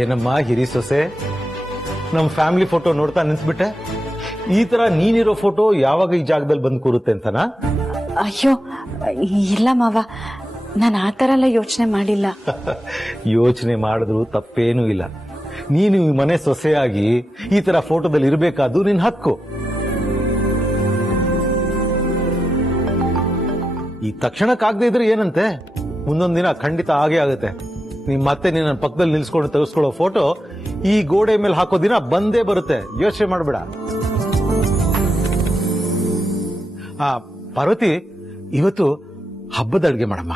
ಏನಮ್ಮ ಹಿರಿ ಸೊಸೆ, ನಮ್ ಫ್ಯಾಮಿಲಿ ಫೋಟೋ ನೋಡ್ತಾ ನಿನ್ಸ್ಬಿಟ್ಟೆ. ಈ ತರ ನೀನಿರೋ ಫೋಟೋ ಯಾವಾಗ ಈ ಜಾಗದಲ್ಲಿ ಬಂದು ಕೂರುತ್ತೆ ಅಂತನಾ? ಅಯ್ಯೋ ಇಲ್ಲ ಮಾವ, ನಾನು ಆ ತರ ಎಲ್ಲ ಯೋಚನೆ ಮಾಡಿಲ್ಲ. ಯೋಚನೆ ಮಾಡಿದ್ರು ತಪ್ಪೇನೂ ಇಲ್ಲ. ನೀನು ಈ ಮನೆ ಸೊಸೆಯಾಗಿ ಈ ತರ ಫೋಟೋದಲ್ಲಿ ಇರಬೇಕಾದ್ದು ನಿನ್ ಹಕ್ಕು. ಈ ತಕ್ಷಣಕ್ಕಾಗದೇ ಇದ್ರೆ ಏನಂತೆ, ಮುಂದೊಂದ್ ದಿನ ಖಂಡಿತ ಆಗೇ ಆಗುತ್ತೆ. ನೀನ್ ಮತ್ತೆ ನಿನ್ನ ಪಕ್ಕದಲ್ಲಿ ನಿಲ್ಸ್ಕೊಂಡು ತೆಗೆಸ್ಕೊಳ್ಳೋ ಫೋಟೋ ಈ ಗೋಡೆ ಮೇಲೆ ಹಾಕೋ ದಿನ ಬಂದೇ ಬರುತ್ತೆ. ಯೋಚನೆ ಮಾಡಬೇಡ. ಪಾರ್ವತಿ, ಇವತ್ತು ಹಬ್ಬದ ಅಡ್ಗೆ ಮಾಡಮ್ಮ.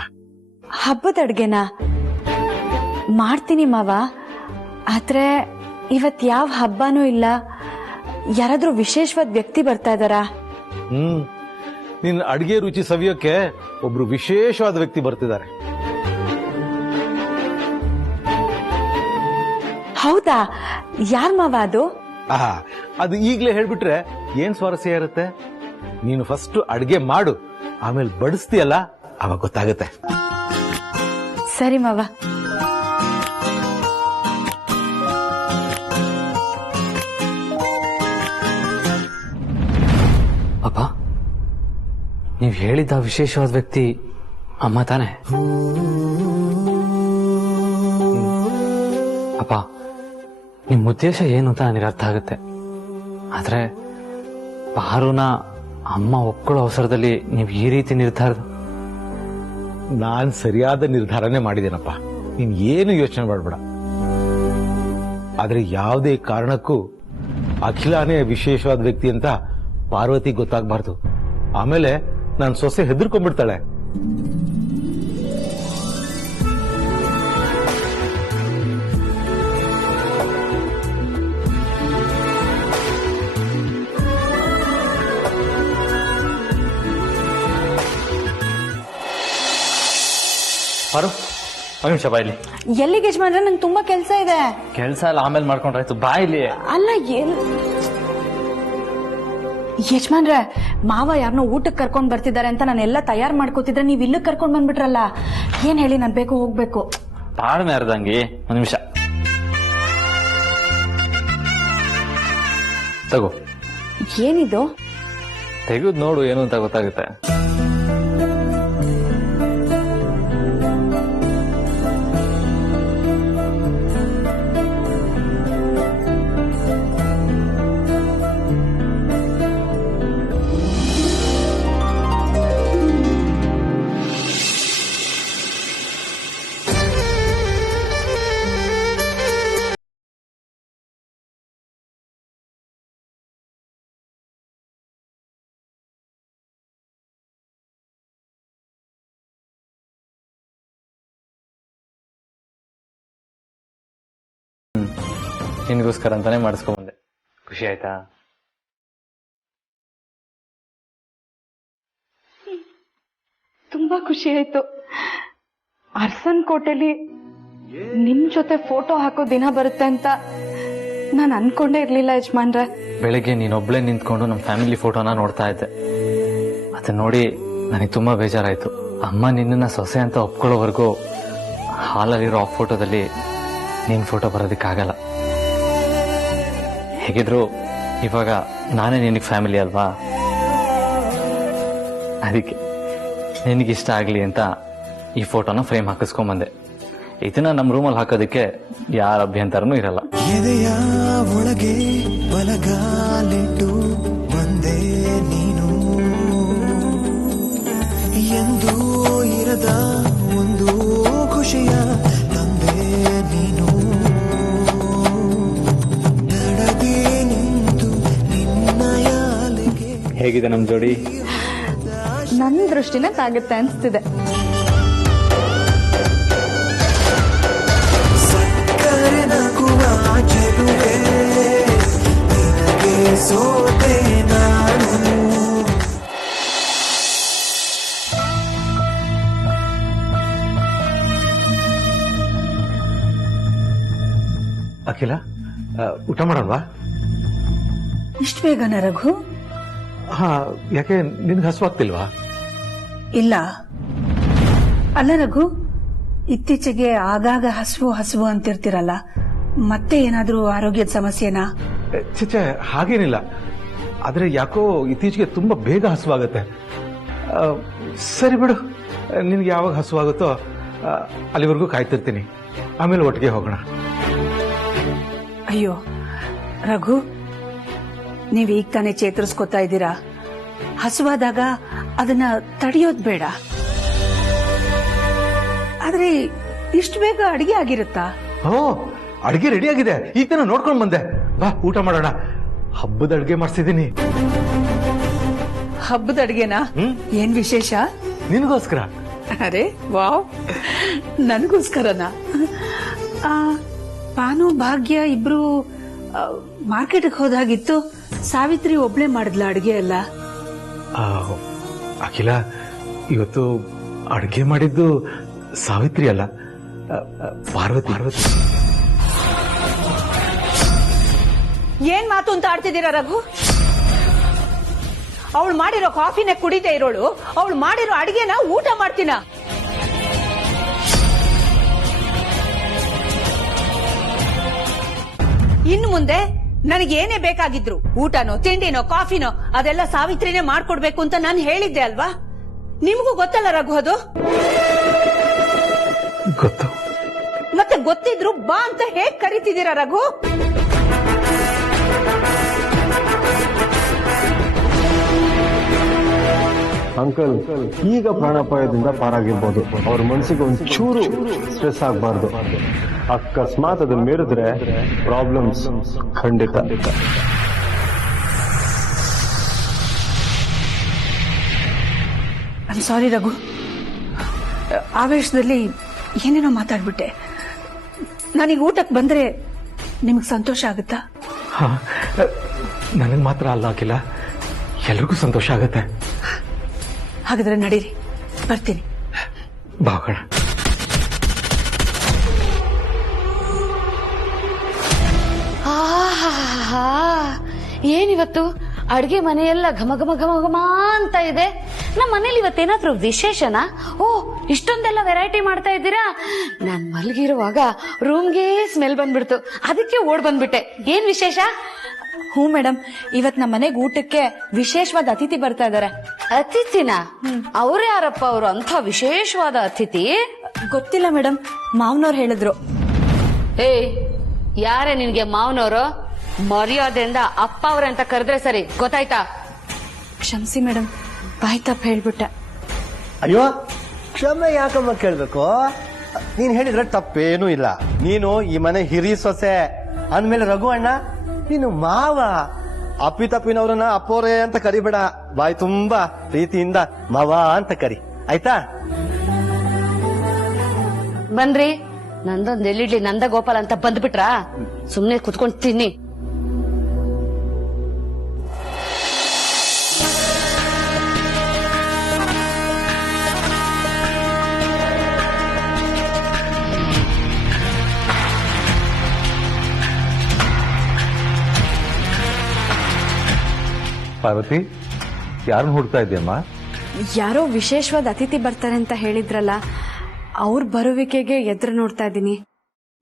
ಹಬ್ಬದ ಅಡ್ಗೆನಾ? ಮಾಡ್ತೀನಿ ಮಾವ, ಆದ್ರೆ ಇವತ್ ಯಾವ ಹಬ್ಬನೂ ಇಲ್ಲ. ಯಾರಾದ್ರೂ ವಿಶೇಷವಾದ ವ್ಯಕ್ತಿ ಬರ್ತಾ ಇದಾರಾ? ನಿನ್ನ ಅಡ್ಗೆ ರುಚಿ ಸವಿಯೋಕೆ ಒಬ್ರು ವಿಶೇಷವಾದ ವ್ಯಕ್ತಿ ಬರ್ತಿದ್ದಾರೆ. ಹೌದಾ? ಯಾರ್ ಮಾವ ಅದು? ಅದು ಈಗ್ಲೇ ಹೇಳ್ಬಿಟ್ರೆ ಏನ್ ಸ್ವಾರಸ್ಯ ಇರುತ್ತೆ? ನೀನು ಫಸ್ಟ್ ಅಡ್ಗೆ ಮಾಡು, ಆಮೇಲೆ ಬಡಿಸ್ತೀಯಲ್ಲ ಅವಾಗ ಗೊತ್ತಾಗುತ್ತೆ. ಸರಿ ಮಾವ. ಅಪ್ಪ, ನೀವು ಹೇಳಿದ್ದ ವಿಶೇಷವಾದ ವ್ಯಕ್ತಿ ಅಮ್ಮ ತಾನೆ? ಅಪ್ಪ, ನಿಮ್ಮ ಉದ್ದೇಶ ಏನು ಅಂತ ನನಗೆ ಅರ್ಥ ಆಗುತ್ತೆ. ಆದ್ರೆ ಪಾರುನ ಅಮ್ಮ ಒಪ್ಕೊಳ್ಳೋ ಅವಸರದಲ್ಲಿ ನೀವು ಈ ರೀತಿ ನಿರ್ಧಾರ. ನಾನ್ ಸರಿಯಾದ ನಿರ್ಧಾರನೇ ಮಾಡಿದ್ದೇನಪ್ಪ, ನೀನ್ ಏನು ಯೋಚನೆ ಮಾಡಬೇಡ. ಆದ್ರೆ ಯಾವುದೇ ಕಾರಣಕ್ಕೂ ಅಖಿಲಾನೇ ವಿಶೇಷವಾದ ವ್ಯಕ್ತಿ ಅಂತ ಪಾರ್ವತಿ ಗೊತ್ತಾಗಬಾರ್ದು. ಆಮೇಲೆ ನಾನು ಸೊಸೆ ಹೆದರ್ಕೊಂಡ್ಬಿಡ್ತಾಳೆ. ಪಾರು, ಒಂದು ನಿಮಿಷ ಬಾಯ್ಲಿ. ಎಲ್ಲಿಗೆ ಯಜಮಾನ್ರೆ? ನಂಗೆ ತುಂಬಾ ಕೆಲ್ಸ ಇದೆ. ಕೆಲಸ ಎಲ್ಲ ಆಮೇಲೆ ಮಾಡ್ಕೊಂಡ್ರಾಯ್ತು, ಬಾಯ್ಲಿ. ಅಲ್ಲ ಯಜಮಾನ್ರೆ, ಮಾವ ಯಾರನ್ನೋ ಊಟಕ್ಕೆ ಕರ್ಕೊಂಡ್ ಬರ್ತಿದ್ದಾರೆ ಅಂತ ನಾನೆಲ್ಲ ತಯಾರು ಮಾಡ್ಕೋತಿದ್ರೆ ನೀವ್ ಇಲ್ಲಕ್ಕೆ ಕರ್ಕೊಂಡ್ ಬಂದ್ಬಿಟ್ರಲ್ಲ. ಏನ್ ಹೇಳಿ, ನಾನ್ ಬೇಕು ಹೋಗ್ಬೇಕು. ತಾಳ್ಮೆ ಅರ್ಧಂಗಿ, ಒಂದ್ ನಿಮಿಷ ತಗೋ. ಏನಿದು? ತೆಗೆದು ನೋಡು, ಏನು ಅಂತ ಗೊತ್ತಾಗುತ್ತೆ. ನಿನ್ಗೋಸ್ಕರ ಅಂತಾನೆ ಮಾಡಿಸ್ಕೊಂಡ್ಬಂದೆ. ಖುಷಿ ಆಯ್ತಾ? ತುಂಬಾ ಖುಷಿ ಆಯ್ತು. ಅರ್ಸನ್ ಕೋಟೆಲಿ ನಿಮ್ ಜೊತೆ ಫೋಟೋ ಹಾಕೋ ದಿನ ಬರುತ್ತೆ ಅಂತ ನಾನು ಅನ್ಕೊಂಡೇ ಇರ್ಲಿಲ್ಲ ಯಜಮಾನ್ರೆ. ಬೆಳಿಗ್ಗೆ ನೀನೊಬ್ಳೆ ನಿಂತ್ಕೊಂಡು ನಮ್ಮ ಫ್ಯಾಮಿಲಿ ಫೋಟೋನ ನೋಡ್ತಾ ಇದ್ದೆ. ಅದನ್ನ ನೋಡಿ ನನಗೆ ತುಂಬಾ ಬೇಜಾರಾಯ್ತು. ಅಮ್ಮ ನಿನ್ನನ್ನ ಸೊಸೆ ಅಂತ ಒಪ್ಕೊಳ್ಳೋವರೆಗೂ ಹಾಲಲ್ಲಿರೋ ಆ ಫೋಟೋದಲ್ಲಿ ನಿನ್ ಫೋಟೋ ಬರೋದಕ್ಕಾಗಲ್ಲ. ಹೇಗಿದ್ರು ಇವಾಗ ನಾನೇ ನಿನಗೆ ಫ್ಯಾಮಿಲಿ ಅಲ್ವಾ? ಅದಕ್ಕೆ ನಿನಗಿಷ್ಟ ಆಗಲಿ ಅಂತ ಈ ಫೋಟೋನ ಫ್ರೇಮ್ ಹಾಕಿಸ್ಕೊಂಬಂದೆ. ಇದನ್ನ ನಮ್ಮ ರೂಮಲ್ಲಿ ಹಾಕೋದಕ್ಕೆ ಯಾರ ಅಭ್ಯಂತರನೂ ಇರಲ್ಲ. ಎದೆಯ ಒಳಗೆ ಬಲಗಾಲಿಟ್ಟು ಬಂದೆ ನೀನು, ಎಂದೂ ಇರದ ಒಂದು ಖುಷಿಯ ತಂದೆ ನೀನು. ಹೇಗಿದೆ ನಮ್ ಜೋಡಿ? ನನ್ನ ದೃಷ್ಟಿನೇ ತಾಗುತ್ತೆ ಅನ್ಸ್ತಿದೆ. ಸಕ್ಕರೆ ನಗುವ ಚೆಲುವೆ, ನಿನಗೆ ಸೋತೆ ನಾನು. ಅಖಿಲ, ಊಟ ಮಾಡೋಣವಾ? ಇಷ್ಟು ಬೇಗನ ರಘು? ಯಾಕೆ ನಿನ್ಗೆ ಹಸುವಾಗ್ತಿಲ್ವಾ? ಇಲ್ಲ. ಅಲ್ಲ ರಘು, ಇತ್ತೀಚೆಗೆ ಆಗಾಗ ಹಸುವು ಹಸುವು ಅಂತಿರ್ತಿರಲ್ಲ, ಮತ್ತೆ ಏನಾದ್ರೂ ಆರೋಗ್ಯದ ಸಮಸ್ಯೆನಾ? ಚೇಚೆ ಹಾಗೇನಿಲ್ಲ, ಆದ್ರೆ ಯಾಕೋ ಇತ್ತೀಚೆಗೆ ತುಂಬಾ ಬೇಗ ಹಸುವಾಗುತ್ತೆ. ಸರಿ ಬಿಡು, ನಿನ್ಗೆ ಯಾವಾಗ ಹಸುವಾಗುತ್ತೋ ಅಲ್ಲಿವರೆಗೂ ಕಾಯ್ತಿರ್ತೀನಿ, ಆಮೇಲೆ ಒಟ್ಟಿಗೆ ಹೋಗೋಣ. ಅಯ್ಯೋ ರಘು, ನೀವ್ ಈಗ ತಾನೇ ಚೇತರಿಸ್ಕೊತಾ ಇದ್ದೀರಾ. ಹಸುವಾದಾಗ ಅದನ್ನ ತಡೆಯೋದ್ ಬೇಡ. ಆದ್ರೆ ಇಷ್ಟು ಬೇಗ ಅಡಿಗೆ ಆಗಿರುತ್ತಾ? ಓ, ಅಡಿಗೆ ರೆಡಿ ಆಗಿದೆ, ಈಗ ತಾನೇ ನೋಡ್ಕೊಂಡ್ ಬಂದೆ. ಬಾ ಊಟ ಮಾಡೋಣ. ಹಬ್ಬದ ಅಡಿಗೆ ಮಾಡ್ಸಿದೀನಿ. ಹಬ್ಬದ ಅಡಿಗೆನಾ? ಏನ್ ವಿಶೇಷ? ನಿನಗೋಸ್ಕರ. ಅರೆ ವಾವ್, ನನಗೋಸ್ಕರನಾ? ಪಾನು ಭಾಗ್ಯ ಇಬ್ರು ಮಾರ್ಕೆಟ್ಗೆ ಹೋದಾಗಿತ್ತು. ಸಾವಿತ್ರಿ ಒಬ್ಳೆ ಮಾಡಿದ್ಲ ಅಡಿಗೆ ಎಲ್ಲ? ಅಖಿಲ, ಇವತ್ತು ಅಡಿಗೆ ಮಾಡಿದ್ದು ಸಾವಿತ್ರಿ ಅಲ್ಲ, ಪಾರ್ವತಿ. ಏನ್ ಮಾತು ಅಂತ ಆಡ್ತಿದ್ದೀರಾ ರಘು? ಅವಳು ಮಾಡಿರೋ ಕಾಫಿನ ಕುಡಿದೇ ಇರೋಳು ಅವಳು ಮಾಡಿರೋ ಅಡಿಗೆನ ಊಟ ಮಾಡ್ತೀನ? ಇನ್ನು ಮುಂದೆ ನನಗೇನೇ ಬೇಕಾಗಿದ್ರು, ಊಟನೋ ತಿಂಡಿನೋ ಕಾಫಿನೋ, ಅದೆಲ್ಲ ಸಾವಿತ್ರಿನೇ ಮಾಡ್ಕೊಡ್ಬೇಕು ಅಂತ ನಾನು ಹೇಳಿದ್ದೆ ಅಲ್ವಾ? ನಿಮಗೂ ಗೊತ್ತಲ್ಲ ರಘು ಅದು? ಗೊತ್ತು. ಮತ್ತೆ ಗೊತ್ತಿದ್ರು ಬಾ ಅಂತ ಹೇಗ್ ಕರಿತಿದ್ದೀರಾ ರಘು? ಅಂಕಲ್ ಈಗ ಪ್ರಾಣಾಪಾಯದಿಂದ ಪಾರಾಗಿರ್ಬೋದು. ಅವ್ರ ಮನಸ್ಸಿಗೆ ಒಂಚೂರು ಸ್ಟ್ರೆಸ್ ಆಗಬಾರ್ದು. ಅಕಸ್ಮಾತ್ ಅದನ್ನ ಮೀರಿದ್ರೆ ಪ್ರಾಬ್ಲಮ್ಸ್ ಖಂಡಿತ. ಐ ಸಾರಿ ರಘು, ಆವೇಶದಲ್ಲಿ ಏನೇನೋ ಮಾತಾಡ್ಬಿಟ್ಟೆ. ನಾನೀಗ ಊಟಕ್ಕೆ ಬಂದ್ರೆ ನಿಮಗ್ ಸಂತೋಷ ಆಗುತ್ತಾ? ನನಗೆ ಮಾತ್ರ ಅಲ್ಲ ಅಖಿಲ, ಎಲ್ರಿಗೂ ಸಂತೋಷ ಆಗುತ್ತೆ. ಹಾಗಾದ್ರೆ ನಡೀರಿ, ಬರ್ತೀನಿ. ಬಾಗೋಣ. ಏನಿವತ್ತು ಅಡ್ಗೆ ಮನೆಯೆಲ್ಲ ಘಮ ಘಮ ಘಮ ಘಮ ಅಂತ ಇದೆ. ನಮ್ಮ ಮನೇಲಿ ಇವತ್ತೇನಾದ್ರೂ ವಿಶೇಷನಾ? ಓ, ಇಷ್ಟೊಂದೆಲ್ಲ ವೆರೈಟಿ ಮಾಡ್ತಾ ಇದ್ದೀರಾ? ನಾನ್ ಮಲಗಿರುವಾಗ ರೂಮ್ಗೆ ಸ್ಮೆಲ್ ಬಂದ್ಬಿಡ್ತು, ಅದಕ್ಕೆ ಓಡ್ ಬಂದ್ಬಿಟ್ಟೆ. ಏನ್ ವಿಶೇಷ? ಹ್ಞೂ ಮೇಡಮ್, ಇವತ್ ನಮ್ಮ ಮನೆಗೆ ಊಟಕ್ಕೆ ವಿಶೇಷವಾದ ಅತಿಥಿ ಬರ್ತಾ ಇದಾರೆ. ಅತಿಥಿನ? ಅವ್ರು ಯಾರಪ್ಪ ಅವರು ಅಂತ ವಿಶೇಷವಾದ ಅತಿಥಿ? ಗೊತ್ತಿಲ್ಲ ಮೇಡಮ್, ಮಾವನವ್ರು ಹೇಳಿದ್ರು. ಏ, ಯಾರೇ ನಿನ್ಗೆ ಮಾವನವರು? ಮರ್ಯಾದೆಯಿಂದ ಅಪ್ಪ ಅವ್ರೆ ಅಂತ ಕರೆದ್ರೆ ಸರಿ, ಗೊತ್ತಾಯ್ತಾ? ಕ್ಷಮಿಸಿ ಮೇಡಮ್, ಬಾಯ್ ತಪ್ಪ ಹೇಳ್ಬಿಟ್ಟೆ. ಅಯ್ಯೋ, ಕ್ಷಮೆ ಯಾಕಮ್ಮ ಕೇಳ್ಬೇಕು? ನೀನ್ ಹೇಳಿದ್ರೆ ತಪ್ಪೇನೂ ಇಲ್ಲ. ನೀನು ಈ ಮನೆ ಹಿರಿ ಸೊಸೆ ಅಂದ್ಮೇಲೆ ರಘು ಅಣ್ಣ ನೀನು ಮಾವ. ಅಪ್ಪಿತಪ್ಪಿನವ್ರನ್ನ ಅಪ್ಪೋರೆ ಅಂತ ಕರಿಬೇಡ, ಬಾಯಿ ತುಂಬಾ ಪ್ರೀತಿಯಿಂದ ಮಾವ ಅಂತ ಕರಿ, ಆಯ್ತಾ? ಬನ್ರಿ, ನಂದೊಂದ್ ಎಲ್ಲಿಡ್ಲಿ ನಂದ ಗೋಪಾಲ್ ಅಂತ ಬಂದ್ಬಿಟ್ರಾ? ಸುಮ್ನೆ ಕುತ್ಕೊಂಡ್ ತಿನ್ನಿ. ಪಾರ್ವತಿ, ಯಾರನ್ನ ಹುಡ್ತಾ ಇದೆಯಮ್ಮ? ಯಾರೋ ವಿಶೇಷವಾದ ಅತಿಥಿ ಬರ್ತಾರೆ ಅಂತ ಹೇಳಿದ್ರಲ್ಲ, ಅವ್ರ ಬರುವಿಕೆಗೆ ಎದುರು ನೋಡ್ತಾ ಇದ್ದೀನಿ.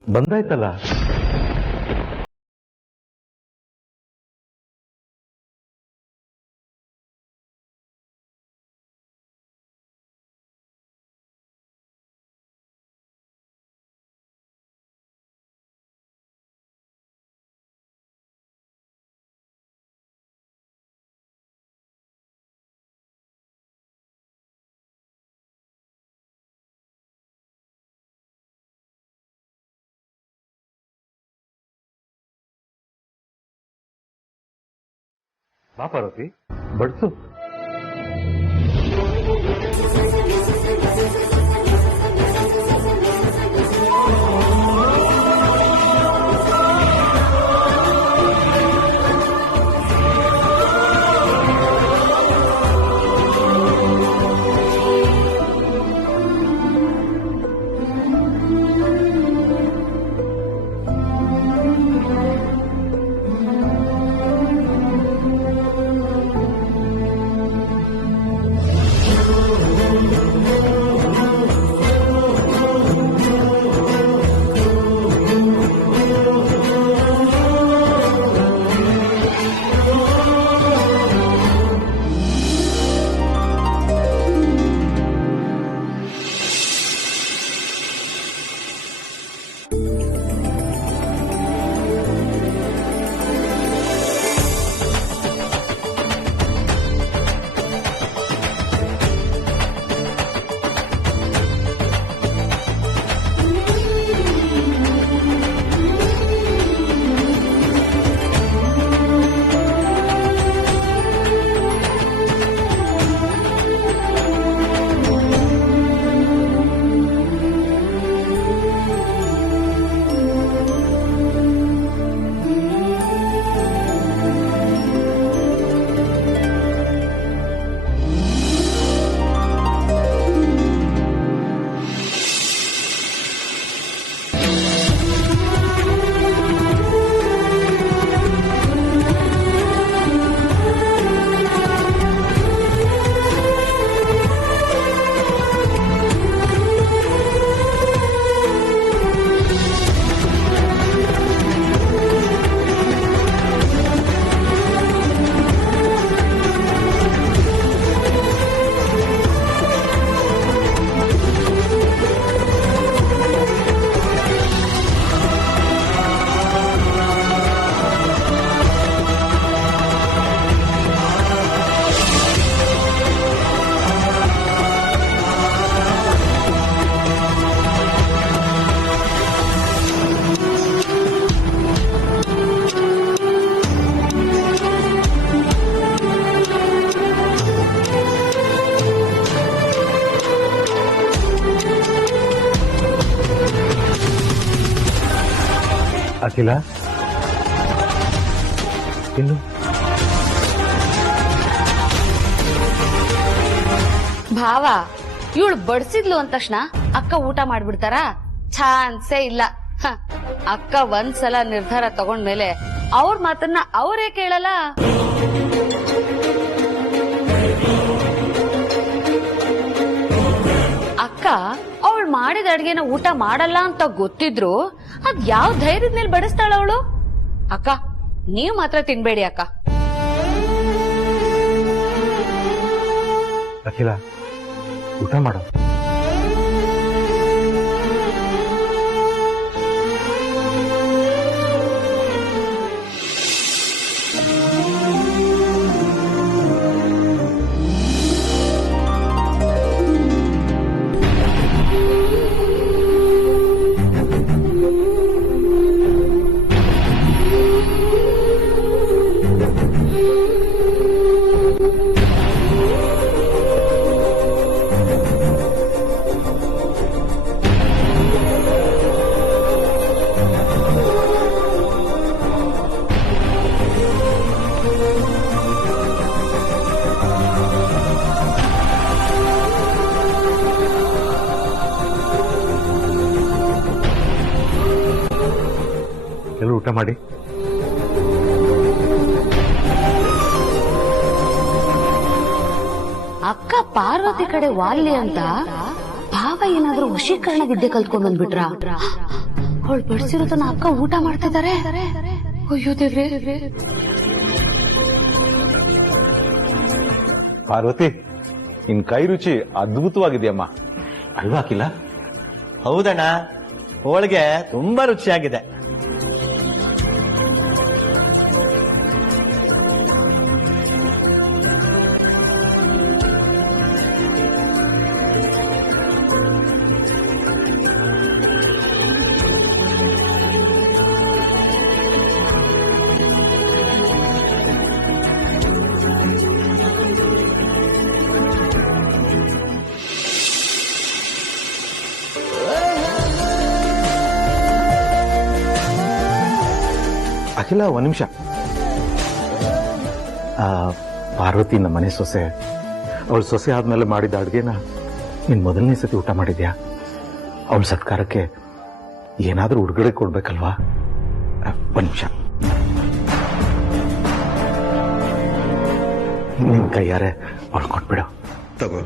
ಬಂದಾಯ್ತಲ್ಲ. ಬಾ ಪಾರ್ವತಿ, ಬಡ್ಸು. ಅಖಿಲ ಇನ್ನು ಭಾವ ಇವಳು ಬಡ್ಸಿದ್ಲು ಅಂದ ತಕ್ಷಣ ಅಕ್ಕ ಊಟ ಮಾಡ್ಬಿಡ್ತಾರ? ಚಾನ್ಸೇ ಇಲ್ಲ. ಅಕ್ಕ ಒಂದ್ಸಲ ನಿರ್ಧಾರ ತಗೊಂಡ್ಮೇಲೆ ಅವ್ರ ಮಾತನ್ನ ಅವರೇ ಕೇಳಲ್ಲ. ಅಕ್ಕ ಅವಳು ಮಾಡಿದ ಅಡ್ಗೆನ ಊಟ ಮಾಡಲ್ಲ ಅಂತ ಗೊತ್ತಿದ್ರು ಅದ್ ಯಾವ ಧೈರ್ಯದ ಮೇಲೆ ಬಡಿಸ್ತಾಳ ಅವಳು? ಅಕ್ಕ ನೀವ್ ಮಾತ್ರ ತಿನ್ಬೇಡಿ ಅಕ್ಕ. ಅಖಿಲ ಊಟ ಮಾಡು. ಎಲ್ಲರೂ ಊಟ ಮಾಡಿ. ಅಕ್ಕ ಪಾರ್ವತಿ ಕಡೆ ವಾಲ್ಯ ಅಂತ ಭಾವ ಏನಾದ್ರೂ ವಶೀಕರಣ ವಿದ್ಯೆ ಕಲ್ತ್ಕೊಂಡ್ ಬಂದ್ಬಿಟ್ರ? ಅವಳು ಬಡಿಸಿರೋದನ್ನ ಅಕ್ಕ ಊಟ ಮಾಡ್ತಿದ್ದಾರೆ. ಅಯ್ಯೋ ದೇವ್ರೇ. ಪಾರ್ವತಿ ನಿನ್ ಕೈ ರುಚಿ ಅದ್ಭುತವಾಗಿದೆಯಮ್ಮ, ಅಲ್ವಾ ಅಖಿಲ? ಹೌದಣ್ಣ, ಹೋಳಿಗೆ ತುಂಬಾ ರುಚಿಯಾಗಿದೆ. ಅಖಿಲ ಒಂದ್ ನಿಮಿಷ. ಪಾರ್ವತಿ ನಮ್ಮ ಮನೆ ಸೊಸೆ, ಅವಳು ಸೊಸೆ ಆದ್ಮೇಲೆ ಮಾಡಿದ ಅಡ್ಗೆನ ನೀನ್ ಮೊದಲನೇ ಸತಿ ಊಟ ಮಾಡಿದ್ಯಾ? ಅವಳ ಸತ್ಕಾರಕ್ಕೆ ಏನಾದ್ರೂ ಉಡುಗೊರೆ ಕೊಡ್ಬೇಕಲ್ವಾ? ಒಂದ್ ನಿಮಿಷ, ನಿನ್ ಕೈಯಾರೆ ಅವಳು ಕೊಟ್ಬಿಡು. ತಗೋ.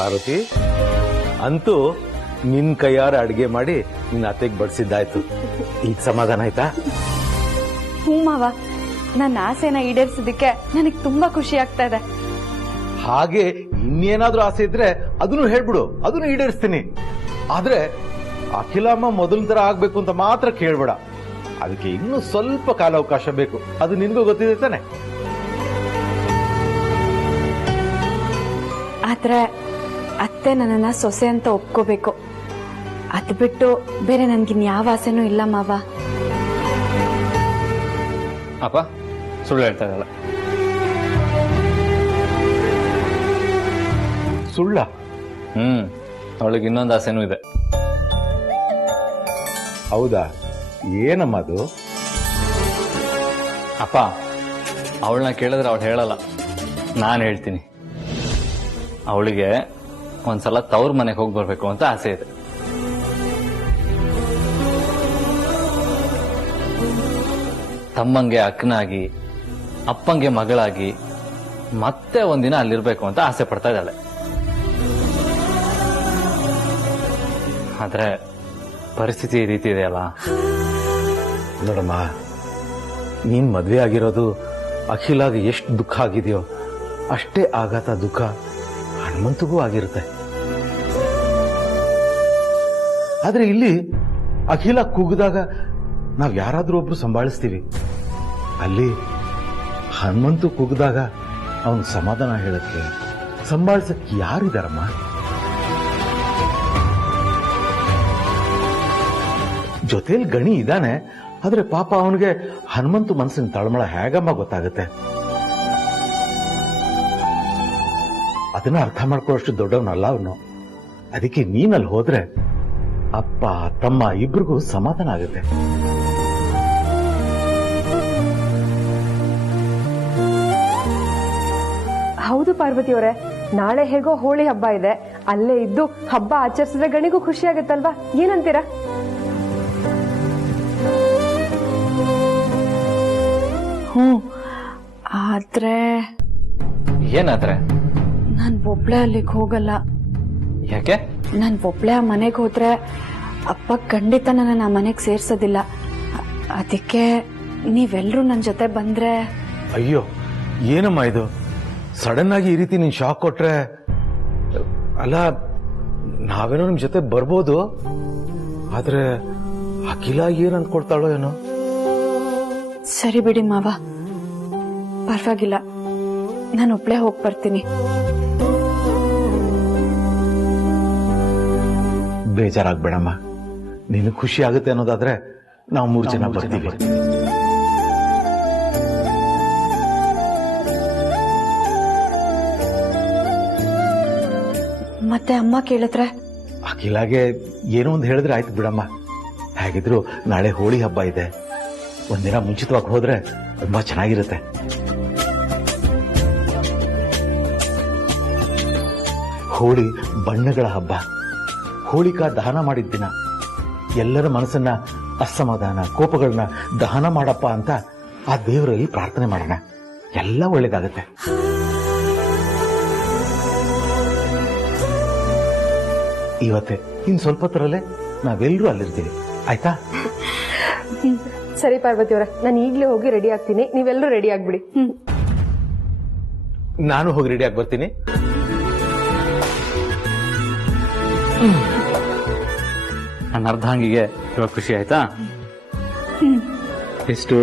ಪಾರ್ವತಿ, ಅಂತೂ ನಿನ್ ಕೈಯಾರ ಅಡ್ಗೆ ಮಾಡಿ ನಿನ್ನ ಅತ್ತೆಗೆ ಬಡಿಸಿದ್ದಾಯ್ತು. ಈಗ ಸಮಾಧಾನ ಆಯ್ತಾ? ಹ್ಞೂ ಮಾವ, ನನ್ನ ಆಸೆನ ಈಡೇರಿಸಿದಕ್ಕೆ ನನಗೆ ತುಂಬಾ ಖುಷಿ ಆಗ್ತಾ ಇದೆ. ಹಾಗೆ ಇನ್ನೇನಾದ್ರೂ ಆಸೆ ಇದ್ರೆ ಅದನ್ನು ಹೇಳ್ಬಿಡು, ಅದನ್ನು ಈಡೇರಿಸ್ತೀನಿ. ಆದ್ರೆ ಅಖಿಲಮ್ಮ ಮೊದಲ ತರ ಆಗ್ಬೇಕು ಅಂತ ಮಾತ್ರ ಕೇಳ್ಬೇಡ. ಅದಕ್ಕೆ ಇನ್ನೂ ಸ್ವಲ್ಪ ಕಾಲಾವಕಾಶ ಬೇಕು, ಅದು ನಿನ್ಗೂ ಗೊತ್ತಿದೆ ತಾನೆ? ಆದ್ರೆ ಅತ್ತೆ ನನ್ನನ್ನ ಸೊಸೆ ಅಂತ ಒಪ್ಕೋಬೇಕು. ಅದ್ ಬಿಟ್ಟು ಬೇರೆ ನನ್ಗಿನ್ಯಾವ ಆಸೆನೂ ಇಲ್ಲ ಮಾವ. ಅಪ್ಪ ಸುಳ್ಳು ಹೇಳ್ತಾ ಇದ್ದಲ್ಲ. ಸುಳ್ಳ? ಅವಳಿಗೆ ಇನ್ನೊಂದು ಆಸೆನೂ ಇದೆ. ಹೌದಾ? ಏನಮ್ಮ ಅದು? ಅಪ್ಪ ಅವಳನ್ನ ಕೇಳಿದ್ರೆ ಅವಳು ಹೇಳಲ್ಲ, ನಾನು ಹೇಳ್ತೀನಿ. ಅವಳಿಗೆ ಒಂದ್ಸಲ ತವ್ರ ಮನೆಗೆ ಹೋಗಿ ಬರ್ಬೇಕು ಅಂತ ಆಸೆ ಇದೆ. ತಮ್ಮಂಗೆ ಅಕ್ಕನಾಗಿ, ಅಪ್ಪಂಗೆ ಮಗಳಾಗಿ ಮತ್ತೆ ಒಂದಿನ ಅಲ್ಲಿರ್ಬೇಕು ಅಂತ ಆಸೆ ಪಡ್ತಾ ಇದ್ದಾಳೆ. ಆದ್ರೆ ಪರಿಸ್ಥಿತಿ ಈ ರೀತಿ ಇದೆಯಲ್ಲ. ನೋಡಮ್ಮ, ನೀನ್ ಮದ್ವೆ ಆಗಿರೋದು ಅಖಿಲಾಗೆ ಎಷ್ಟು ದುಃಖ ಆಗಿದೆಯೋ ಅಷ್ಟೇ ಆಘಾತ ದುಃಖ ಹನುಮಂತಗೂ ಆಗಿರುತ್ತೆ. ಆದ್ರೆ ಇಲ್ಲಿ ಅಖಿಲ ಕೂಗಿದಾಗ ನಾವ್ ಯಾರಾದ್ರೂ ಒಬ್ರು ಸಂಭಾಳಿಸ್ತೀವಿ. ಅಲ್ಲಿ ಹನುಮಂತು ಕೂಗಿದಾಗ ಅವನ್ ಸಮಾಧಾನ ಹೇಳಕ್ಕೆ ಸಂಭಾಳಿಸಕ್ಕೆ ಯಾರಿದಾರಮ್ಮ? ಜೊತೆಲಿ ಗಣಿ ಇದ್ದಾನೆ, ಆದ್ರೆ ಪಾಪ ಅವನಿಗೆ ಹನುಮಂತು ಮನಸ್ಸಿನ ತಳಮಳ ಹೇಗಮ್ಮ ಗೊತ್ತಾಗುತ್ತೆ? ಅದನ್ನ ಅರ್ಥ ಮಾಡ್ಕೊಳ್ಳೋಷ್ಟು ದೊಡ್ಡವನಲ್ಲ ಅವನು. ಅದಕ್ಕೆ ನೀನಲ್ಲಿ ಹೋದ್ರೆ ಅಪ್ಪ ತಮ್ಮ ಇಬ್ರಿಗೂ ಸಮಾಧಾನ ಆಗುತ್ತೆ. ಹೌದು ಪಾರ್ವತಿ ಅವರೇ, ನಾಳೆ ಹೇಗೋ ಹೋಳಿ ಹಬ್ಬ ಇದೆ, ಅಲ್ಲೇ ಇದ್ದು ಹಬ್ಬ ಆಚರಿಸಿದ್ರೆ ಗಣಿಗೂ ಖುಷಿ ಆಗುತ್ತಲ್ವಾ? ಏನಂತೀರಾ? ಆದ್ರೆ ಏನಾದ್ರೆ? ನಾನ್ ಒಬ್ಳೆ ಅಲ್ಲಿಗೆ ಹೋಗಲ್ಲ. ಯಾಕೆ? ನಾನ್ ಒಬ್ಳೆ ಆ ಮನೆಗೆ ಹೋದ್ರೆ ಅಪ್ಪ ಖಂಡಿತ ನನ್ನ ಆ ಮನೆಗೆ ಸೇರ್ಸೋದಿಲ್ಲ. ಅದಕ್ಕೆ ನೀವೆಲ್ರೂ ನನ್ನ ಜೊತೆ ಬಂದ್ರೆ. ಅಯ್ಯೋ, ಏನಮ್ಮ ಇದು ಸಡನ್ ಆಗಿ ಈ ರೀತಿ ನೀನ್ ಶಾಕ್ ಕೊಟ್ರೆ? ಅಲ್ಲ, ನಾವೇನೋ ನಿಮ್ ಜೊತೆ ಬರ್ಬೋದು, ಆದ್ರೆ ಅಖಿಲ ಏನ್ ಅಂದ್ಕೊಡ್ತಾಳೋ ಏನೋ. ಸರಿ ಬಿಡಿ ಮಾವ, ಪರವಾಗಿಲ್ಲ, ನಾನು ಒಬ್ಳೆ ಹೋಗಿ ಬರ್ತೀನಿ. ಬೇಜಾರಾಗ್ಬೇಡಮ್ಮ, ನಿನಗೆ ಖುಷಿ ಆಗುತ್ತೆ ಅನ್ನೋದಾದ್ರೆ ನಾವು 3 ಜನ ಬರ್ತೀವಿ. ಮತ್ತೆ ಅಮ್ಮ ಕೇಳಿದ್ರೆ? ಅಖಿಲಾಗೆ ಏನೋ ಒಂದು ಹೇಳಿದ್ರೆ ಆಯ್ತು ಬಿಡಮ್ಮ. ಹೇಗಿದ್ರು ನಾಳೆ ಹೋಳಿ ಹಬ್ಬ ಇದೆ, ಒಂದಿನ ಮುಂಚಿತವಾಗಿ ಹೋದ್ರೆ ತುಂಬಾ ಚೆನ್ನಾಗಿರುತ್ತೆ. ಹೋಳಿ ಬಣ್ಣಗಳ ಹಬ್ಬ, ಹೋಳಿಕಾ ದಹನ ಮಾಡಿದ ದಿನ. ಎಲ್ಲರ ಮನಸ್ಸನ್ನ ಅಸಮಾಧಾನ ಕೋಪಗಳನ್ನ ದಹನ ಮಾಡಪ್ಪ ಅಂತ ಆ ದೇವರಲ್ಲಿ ಪ್ರಾರ್ಥನೆ ಮಾಡೋಣ, ಎಲ್ಲ ಒಳ್ಳೇದಾಗತ್ತೆ. ಇವತ್ತೇ ಇನ್ ಸ್ವಲ್ಪ ಹೊತ್ತರಲ್ಲೇ ನಾವೆಲ್ಲರೂ ಅಲ್ಲಿರ್ತೀವಿ, ಆಯ್ತಾ? ಸರಿ ಪಾರ್ವತಿ ಅವರೇ, ನಾನು ಈಗಲೇ ಹೋಗಿ ರೆಡಿ ಆಗ್ತೀನಿ, ನೀವೆಲ್ಲರೂ ರೆಡಿ ಆಗ್ಬಿಡಿ. ನಾನು ಹೋಗಿ ರೆಡಿ ಆಗಿ ಬರ್ತೀನಿ. ನನ್ನ ಅರ್ಧಾಂಗಿಗೆ ಇವಾಗ ಖುಷಿ ಆಯ್ತಾ? ಎಷ್ಟು?